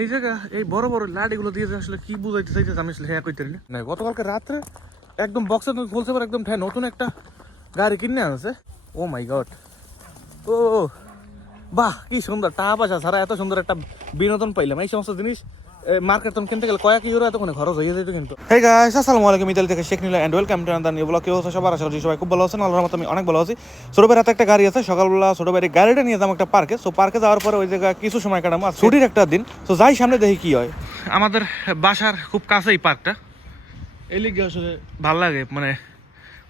এই জায়গা এই বড় বড় লাঠিগুলো দিয়ে আসলে কি বুঝাইতে চাইছে আমি আসলে হ্যাঁ কইতে না। গতকালকে রাত্রে একদম বক্সের বলছে পর একদম নতুন একটা গাড়ি কিনে আনছে। ও মাই গড, ও বাহ কি সুন্দর, টাকা পয়সা ছাড়া এত সুন্দর একটা বিনোদন পাইলাম। এই সমস্ত জিনিস মার্কেট কিনতে গেলে কয়েক ইউরো এতক্ষণে খরচ হয়ে যেত কিন্তু। হে গাইস, আসসালামু আলাইকুম, ইতালি থেকে Sheikh Nila and welcome to another new blog. কেউ হচ্ছে সবার আশা করি সবাই খুব ভালো আছেন। আল্লাহর রহমতে আমি অনেক ভালো আছি। ছোট ভাইয়ের হাতে একটা গাড়ি আছে, সকালবেলা ছোট ভাইয়ের গাড়িটা নিয়ে যাবো একটা পার্কে। সো পার্কে যাওয়ার পরে ওই জায়গায় কিছু সময় কাটাবো, ছুটির একটা দিন। তো যাই সামনে দেখি কি হয়। আমাদের বাসার খুব কাছেই পার্কটা, এই লিগে আসলে ভাল লাগে, মানে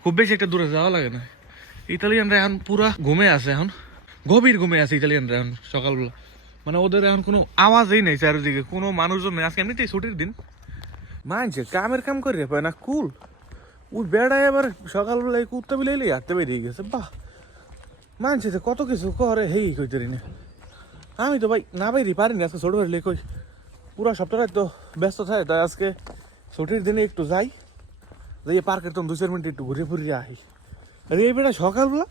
খুব বেশি একটা দূরে যাওয়া লাগে না। ইতালিয়ানরা এখন পুরা ঘুমে আছে, এখন গভীর ঘুমে আছে ইতালিয়ানরা এখন সকালবেলা, মানে ওদের এখন কোনো আওয়াজই নেই চারিদিকে, কোনো মানুষজন নেই। আজকে এমনিতেই ছুটির দিন, মানছে কামের কাম করে পায় না কুল। ওই বেড়ায় আবার সকালবেলা এই কুত্তা বিলে এলে হাঁটতে বেরিয়ে গেছে। বাহ, মানছে তো কত কিছু করে, হেই কইতে না। আমি তো ভাই না বাইরে পারিনি আজকে, ছোট বেরলে কই পুরা সপ্তাহে তো ব্যস্ত থাকে, তাই আজকে ছুটির দিনে একটু যাই, যাই পার্কের তো 2-4 মিনিট একটু ঘুরে ফুরিয়ে আহি। আর এই বেড়া সকালবেলা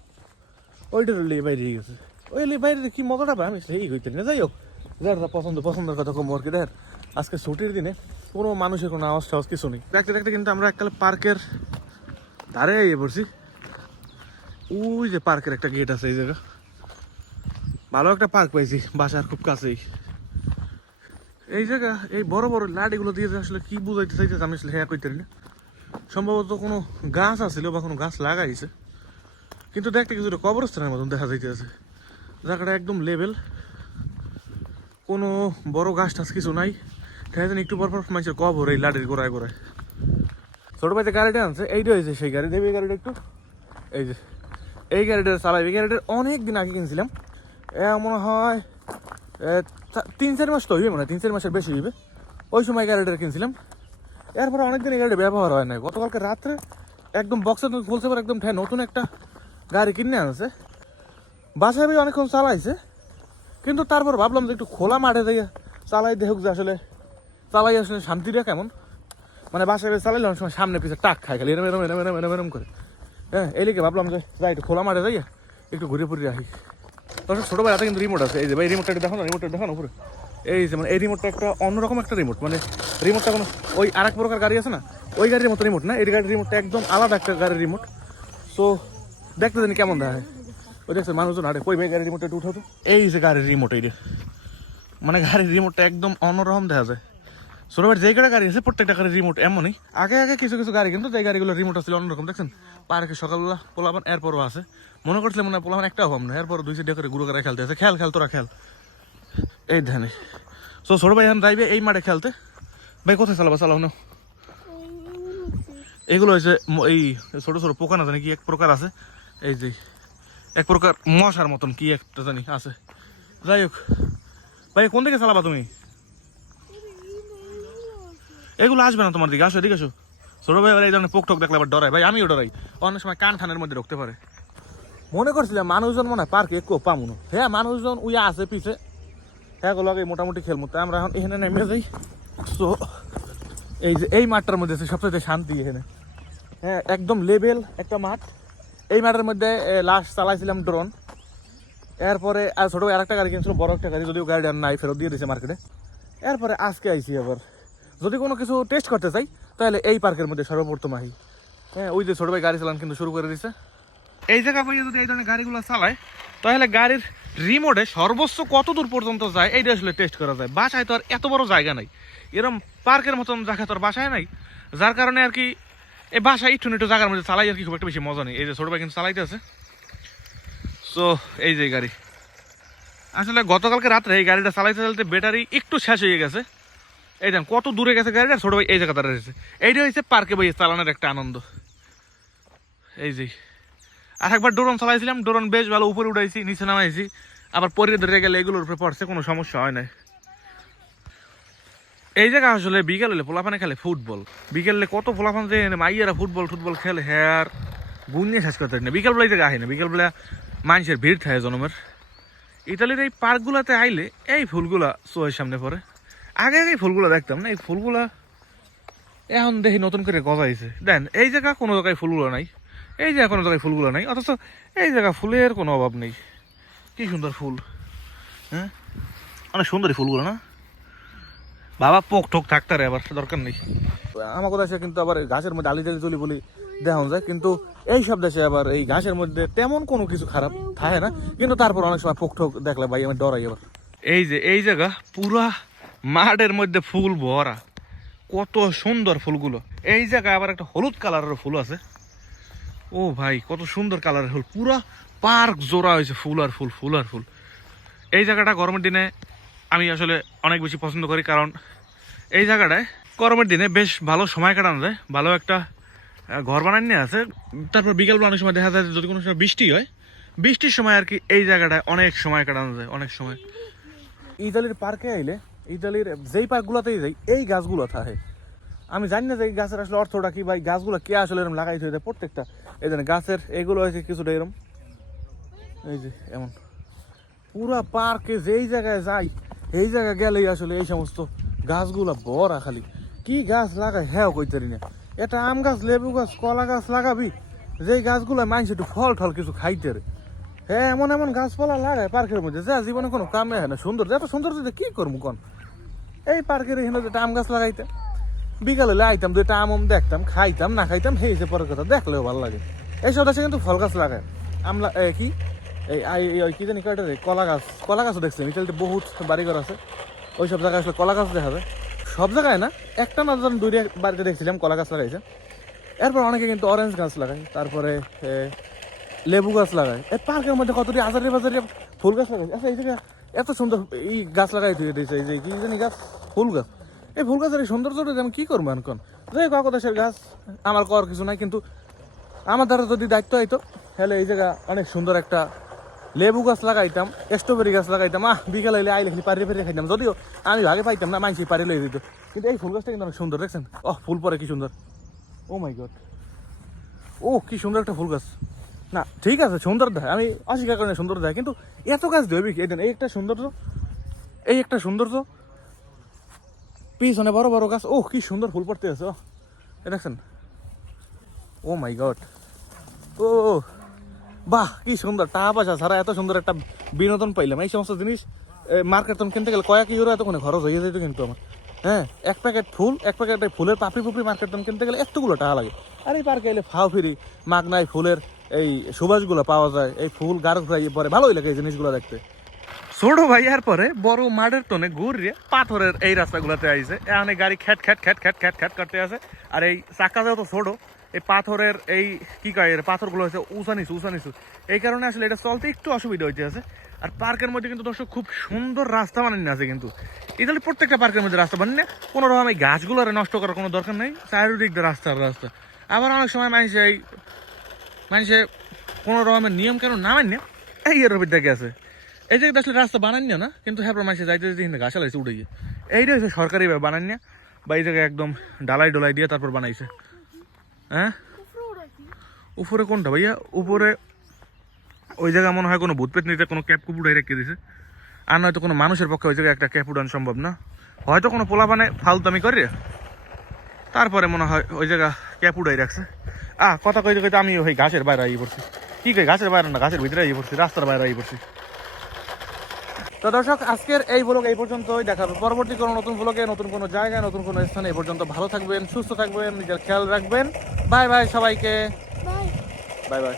ওইটার লেগে বাইরে গেছে, ওই বাইরে কি মজাটা পাই আমি সেই কইতে না। যাই হোক, যার পছন্দের কথা কম আর কি। দেখ আজকে ছুটির দিনে কোনো মানুষের কোনো আওয়াজ টাওয়াজ কিছু নেই। দেখতে দেখতে কিন্তু আমরা এককালে পার্কের ধারে ইয়ে পড়ছি। ওই যে পার্কের একটা গেট আছে এই জায়গা, ভালো একটা পার্ক পাইছি বাসার খুব কাছেই। এই জায়গা এই বড় বড় লাঠিগুলো দিয়ে আসলে কি বুঝাইতে চাইছে আমি আসলে হ্যাঁ কইতে না। সম্ভবত কোনো গাছ আছিল বা কোনো গাছ লাগাইছে, কিন্তু দেখতে কিছুটা কবরস্থানের মতন দেখা যাইতেছে। জায়গাটা একদম লেভেল, কোনো বড় গাছ টাছ কিছু নাই। খেয়ে একটু পর পর মানুষের কবর এই লাঠির গোড়ায় গোড়ায়। ছোট ভাইতে গাড়িটা আনছে, এইটা হয়েছে সেই গাড়ি। দেবে এই গাড়িটা একটু, এই যে এই গাড়িটা চালাইবে। এই গাড়িটার অনেক দিন আগে কিনছিলাম, মনে হয় 3-4 মাস তো হইবে, মনে হয় 3-4 মাসের বেশি হইবে। ওই সময় গাড়িটা কিনছিলাম, এরপরে অনেকদিন এই গাড়িটা ব্যবহার হয় না। গতকালকে রাত্রে একদম বক্সের বলছে পর একদম নতুন একটা গাড়ি কিনে আনছে। বাসায় ভাই অনেকক্ষণ চালাইছে, কিন্তু তারপর ভাবলাম যে একটু খোলা মাঠে দিয়ে চালাই দেখুক যে আসলে চালাই আসলে শান্তিটা কেমন। মানে বাসায় চালাইলে অনেক সময় সামনে পিছিয়ে টাক খাই, খালি এরম এরম এরম এরম এরম এরম করে। হ্যাঁ, এই লিখে ভাবলাম যে যাই একটু খোলা মাঠে যাই একটু ঘুরে ফুরে রাখি। তখন ছোটো ভাই হাতে কিন্তু রিমোট আছে, এই যে ভাই রিমোটটা দেখো না, রিমোটটা দেখো না উপরে। এই যে মানে এই রিমোটটা একটা অন্যরকম একটা রিমোট, মানে রিমোটটা কোনো ওই আরেক প্রকার গাড়ি আছে না ওই গাড়ির মতো রিমোট না, এই গাড়ির রিমোটটা একদম আলাদা একটা গাড়ির রিমোট। সো দেখতে জানি কেমন দেখায়। ওই দেখছে মানুষজন হাঁটে, কই ভাই গাড়ির রিমোটটা একটু উঠাতো। এই যে গাড়ির রিমোট, এই মানে গাড়ির রিমোটটা একদম অন্যরকম দেখা যায়। ছোট ভাই যে গাড়ি আছে প্রত্যেকটা গাড়ির রিমোট এমনই। আগে আগে কিছু কিছু গাড়ি কিন্তু যে গাড়িগুলোর রিমোট ছিল অন্যরকম, দেখছেন পার্কে সকালবেলা পোলাপান এরপরও আছে। মনে করছিলাম মনে হয় পোলাপান একটাও কম না, এরপর 2-4 করে গুঁড়ো করে খেলতে আছে। খেল তোরা খেল এই ধানে। সো ছোট ভাই এখন যাইবে এই মাঠে খেলতে। ভাই কোথায় চালাও না, এগুলো হয়েছে এই ছোট ছোট পোকা না জানি কি এক প্রকার আছে, এই যে এক প্রকার মশার মতন কি একটা জানি আছে। যাই হোক ভাই, কোন দিকে চালাবা তুমি? এগুলো আসবে না তোমার দিকে, আসো এদিকে আসো। ছোট ভাই এই ধরনের পোক টোক দেখলে আবার ডরাই, ভাই আমিও ডরাই। অনেক সময় কান ঠানের মধ্যে ঢুকতে পারে। মনে করছিলাম মানুষজন মনে হয় পার্কে একটু পামুনো, হ্যাঁ মানুষজন উইয়া আছে পিছে, হ্যাঁ গুলো মোটামুটি খেলবো। তাই আমরা এখন এখানে নেমে যাই। তো এই যে এই মাঠটার মধ্যে আছে সবচেয়ে শান্তি এখানে, হ্যাঁ একদম লেভেল একটা মাঠ। এই মাঠের মধ্যে লাস্ট চালাইছিলাম ড্রোন, এরপরে আর ছোটো আর একটা গাড়ি কিনছিল, বড় একটা গাড়ি, যদিও গাড়ি আর নাই, ফেরত দিয়ে দিয়েছে মার্কেটে। এরপরে আজকে আইসি আবার, যদি কোনো কিছু টেস্ট করতে চাই তাহলে এই পার্কের মধ্যে সর্বপ্রথম আহি। হ্যাঁ, ওই যে ছোটো ভাই গাড়ি চালান কিন্তু শুরু করে দিচ্ছে। এই জায়গা পাইয়া যদি এই ধরনের গাড়িগুলো চালায় তাহলে গাড়ির রিমোটে সর্বোচ্চ কত দূর পর্যন্ত যায় এইটা আসলে টেস্ট করা যায়। বাসায় তো আর এত বড় জায়গা নাই, এরকম পার্কের মতন জায়গা তো আর বাসায় নাই, যার কারণে আর কি এই বাসায় একটু একটু জায়গার মধ্যে চালাই আর কি খুব একটা বেশি মজা নেই। এই যে ছোটো ভাই কিন্তু চালাইতে আছে। সো এই যে গাড়ি আসলে গতকালকে রাত্রে এই গাড়িটা চালাইতে চালাইতে ব্যাটারি একটু শেষ হয়ে গেছে। এই দেন কত দূরে গেছে গাড়িটা, ছোটো ভাই এই জায়গা দাঁড়িয়ে রয়েছে। এইটা হচ্ছে পার্কে বই চালানোর একটা আনন্দ। এই যে আর একবার ড্রোন চালাইছিলাম, ড্রোন বেশ ভালো, উপরে উঠাইছি নিচে নামাইছি, আবার পরে ধরে গেলে এগুলোর উপরে পড়ছে, কোনো সমস্যা হয় না। এই জায়গা আসলে বিকেল হলে পোলাপানে খেলে ফুটবল, বিকেলে কত পোলাপান যে মাইয়ারা ফুটবল খেলে, হ্যাঁ আর গুনিয়ে শেষ করতে না। বিকেলবেলা এই জায়গা আহে না, বিকেলবেলা মানুষের ভিড় থাকে জনমের। ইতালির এই পার্কগুলাতে আইলে এই ফুলগুলা চোখের সামনে পড়ে। আগে আগে ফুলগুলো দেখতাম না, এই ফুলগুলা এখন দেখি নতুন করে গজাইছে। দেন এই জায়গা কোনো জায়গায় ফুলগুলো নাই, এই জায়গা কোনো জায়গায় ফুলগুলো নাই, অথচ এই জায়গা ফুলের কোনো অভাব নেই। কি সুন্দর ফুল, হ্যাঁ অনেক সুন্দর এই ফুলগুলো না। বাবা পোক ঠোক থাকতে রে আবার দরকার নেই। আমাকে দেশে কিন্তু আবার ঘাসের মধ্যে আলি টালি চলি বলি দেখা যায়, কিন্তু এই সব দেশে আবার এই ঘাসের মধ্যে তেমন কোনো কিছু খারাপ থাকে না, কিন্তু তারপর অনেক সময় পোক ঠোক দেখলে ভাই আমি ডরাই আবার। এই যে এই জায়গা পুরা মাঠের মধ্যে ফুল ভরা, কত সুন্দর ফুলগুলো। এই জায়গায় আবার একটা হলুদ কালারের ফুল আছে। ও ভাই কত সুন্দর কালারের ফুল, পুরা পার্ক জোড়া হয়েছে ফুল আর ফুল, ফুল আর ফুল। এই জায়গাটা গরমের দিনে আমি আসলে অনেক বেশি পছন্দ করি, কারণ এই জায়গাটায় গরমের দিনে বেশ ভালো সময় কাটানো যায়। ভালো একটা ঘর বানানো আছে। তারপর বিকেলবেলা অনেক সময় দেখা যায় যদি কোনো সময় বৃষ্টি হয়, বৃষ্টির সময় আর কি এই জায়গাটায় অনেক সময় কাটানো যায়, অনেক সময়। ইতালির পার্কে আইলে ইতালির যেই পার্কগুলোতেই যাই এই গাছগুলো থাকে। আমি জানি না যে এই গাছের আসলে অর্থটা কি, বা এই গাছগুলো কে আসলে এরকম লাগাইতে হয়ে যায় প্রত্যেকটা। এই জন্য গাছের এগুলো হয়েছে কিছুটা এরকম, এই যে এমন পুরা পার্কে যেই জায়গায় যাই এই জায়গায় গেলেই আসলে এই সমস্ত গাছগুলো ভরা। খালি কি গাছ লাগায় হ্যাঁ কইতারি না। এটা আম গাছ, লেবু গাছ, কলা গাছ লাগাবি যেই গাছগুলো মানুষ একটু ফল ঠল কিছু খাইতে রে, হ্যাঁ এমন এমন গাছপালা লাগায় পার্কের মধ্যে, যা জীবনে কোনো কামে হয় না। সুন্দর এত সুন্দর কি করবো কন। এই পার্কের এখানে যেটা আম গাছ লাগাইতে বিকালে আইতাম, দুইটা আম দেখতাম, খাইতাম না খাইতাম হেয়েছে পরের কথা, দেখলেও ভালো লাগে। এইসব দেশে কিন্তু ফল গাছ লাগায়। আমলা কি এই কি জানি কয়টা রে, কলা গাছ, কলা গাছও দেখছি ইতালিতে বহুত বাড়িঘর আছে, ওই সব জায়গায় আসলে কলা গাছ দেখা যায়। সব জায়গায় না, একটা না ধরেন দুইটা বাড়িতে দেখছিলাম কলা গাছ লাগাইছে। এরপর অনেকে কিন্তু অরেঞ্জ গাছ লাগায়, তারপরে লেবু গাছ লাগায়। এই পার্কের মধ্যে কতটি আজারে বাজারে ফুল গাছ লাগাইছে। আচ্ছা এই জায়গায় এত সুন্দর এই গাছ লাগাই তুই দিয়েছে, এই যে কি জানি গাছ, ফুল গাছ। এই ফুল গাছের এই সৌন্দর্যটা আমি কী করবো এখন, যে কক দেশের গাছ আমার কর কিছু নাই, কিন্তু আমার দ্বারা যদি দায়িত্ব হইতো তাহলে এই জায়গা অনেক সুন্দর একটা লেবু গাছ লাগাইতাম, স্ট্রবেরি গাছ লাগাইতাম। বিকেল হইলে আইলে খালি পাড়িয়ে পাড়িয়ে খাইতাম, যদিও আমি ভাগে পাইতাম না, মাইসি পাড়ি লই দিত। কিন্তু এই ফুল গাছটা কিন্তু অনেক সুন্দর, দেখছেন? ফুল পরে কি সুন্দর, ও মাই গড, কি সুন্দর একটা ফুল গাছ। না ঠিক আছে সুন্দর দেয়, আমি অস্বীকার করি না সুন্দর দেয়, কিন্তু এত গাছ দেবে কি? এই একটা সৌন্দর্য, এই একটা সৌন্দর্য, পিছনে বড় বড় গাছ, কি সুন্দর ফুল পড়তে আছে, দেখছেন? ও মাই গড, বাহ কি সুন্দর, টাকা পয়সা ছাড়া এত সুন্দর একটা বিনোদন পাইলাম। এই সমস্ত জিনিস মার্কেট কিনতে গেলে কয়েক ইউরো এতক্ষণে খরচ হয়ে যেত কিন্তু আমার। হ্যাঁ, এক প্যাকেট ফুল, এক প্যাকেট ফুলের পাপড়ি পুপড়ি মার্কেট কিনতে গেলে এতগুলো টাকা লাগে। আর এই পার্কে এলে ফাও ফিরি মাগনায় ফুলের এই সুবাসগুলো পাওয়া যায়, এই ফুল গাঢ় ঘুরাই পরে ভালোই লাগে এই জিনিসগুলো দেখতে। ছোট ভাই আর পরে বড় মাঠের তনে ঘুরিয়ে পাথরের এই রাস্তাগুলোতে আইছে, এখানে গাড়ি খ্যাট খ্যাট খ্যাট খ্যাট খ্যাট খ্যাট করতে আছে। আর এই চাকাটাও তো ছোট, এই পাথরের এই কি কয় পাথরগুলো হচ্ছে উঁচা নিচু, এই কারণে আসলে এটা চলতে একটু অসুবিধা হইতে আছে। আর পার্কের মধ্যে কিন্তু দর্শক খুব সুন্দর রাস্তা বানানো আছে, কিন্তু ইতালি প্রত্যেকটা পার্কের মধ্যে রাস্তা বানিয়ে কোনো রকম এই গাছগুলো নষ্ট করার কোনো দরকার নেই, চারিদিক রাস্তা। আবার অনেক সময় মানুষে কোনো রকমের নিয়ম কেন না মান্য এই এর ভিতরে গেছে, এই জায়গাটা আসলে রাস্তা বানান্য না, কিন্তু হ্যাঁ মানুষে যাইতে যেতে ঘাসা লাগছে উঠে গিয়ে। এইটা হচ্ছে সরকারিভাবে বানান্য, বা এই জায়গায় একদম ডালাই দিয়ে তারপর বানাইছে। হ্যাঁ উপরে কোনটা ভাইয়া? উপরে ওই জায়গায় মনে হয় কোনো ভূতপেত নিতে কোনো ক্যাপ কুপ উঠাই রেখে দিছে, আর নয়তো কোনো মানুষের পক্ষে ওই জায়গায় একটা ক্যাপ উঠানো সম্ভব না। হয়তো কোনো পোলাপানে ফালতামি করে তারপরে মনে হয় ওই জায়গা ক্যাপ উঠাই রাখছে। কথা কইতে কইতে আমি ওই ঘাসের বাইরে আইয়ে পড়ছি। কি কই, ঘাসের বাইরে না, ঘাসের ভিতরে আইয়ে পড়ছি, রাস্তার বাইরে আইয়ে পড়ছি। তো দর্শক আজকের এই ব্লগ এই পর্যন্তই, দেখাবে পরবর্তী কোনো নতুন ব্লগে, নতুন কোনো জায়গায়, নতুন কোনো স্থানে। এই পর্যন্ত ভালো থাকবেন, সুস্থ থাকবেন, নিজের খেয়াল রাখবেন। বাই বাই সবাইকে, বাই বাই।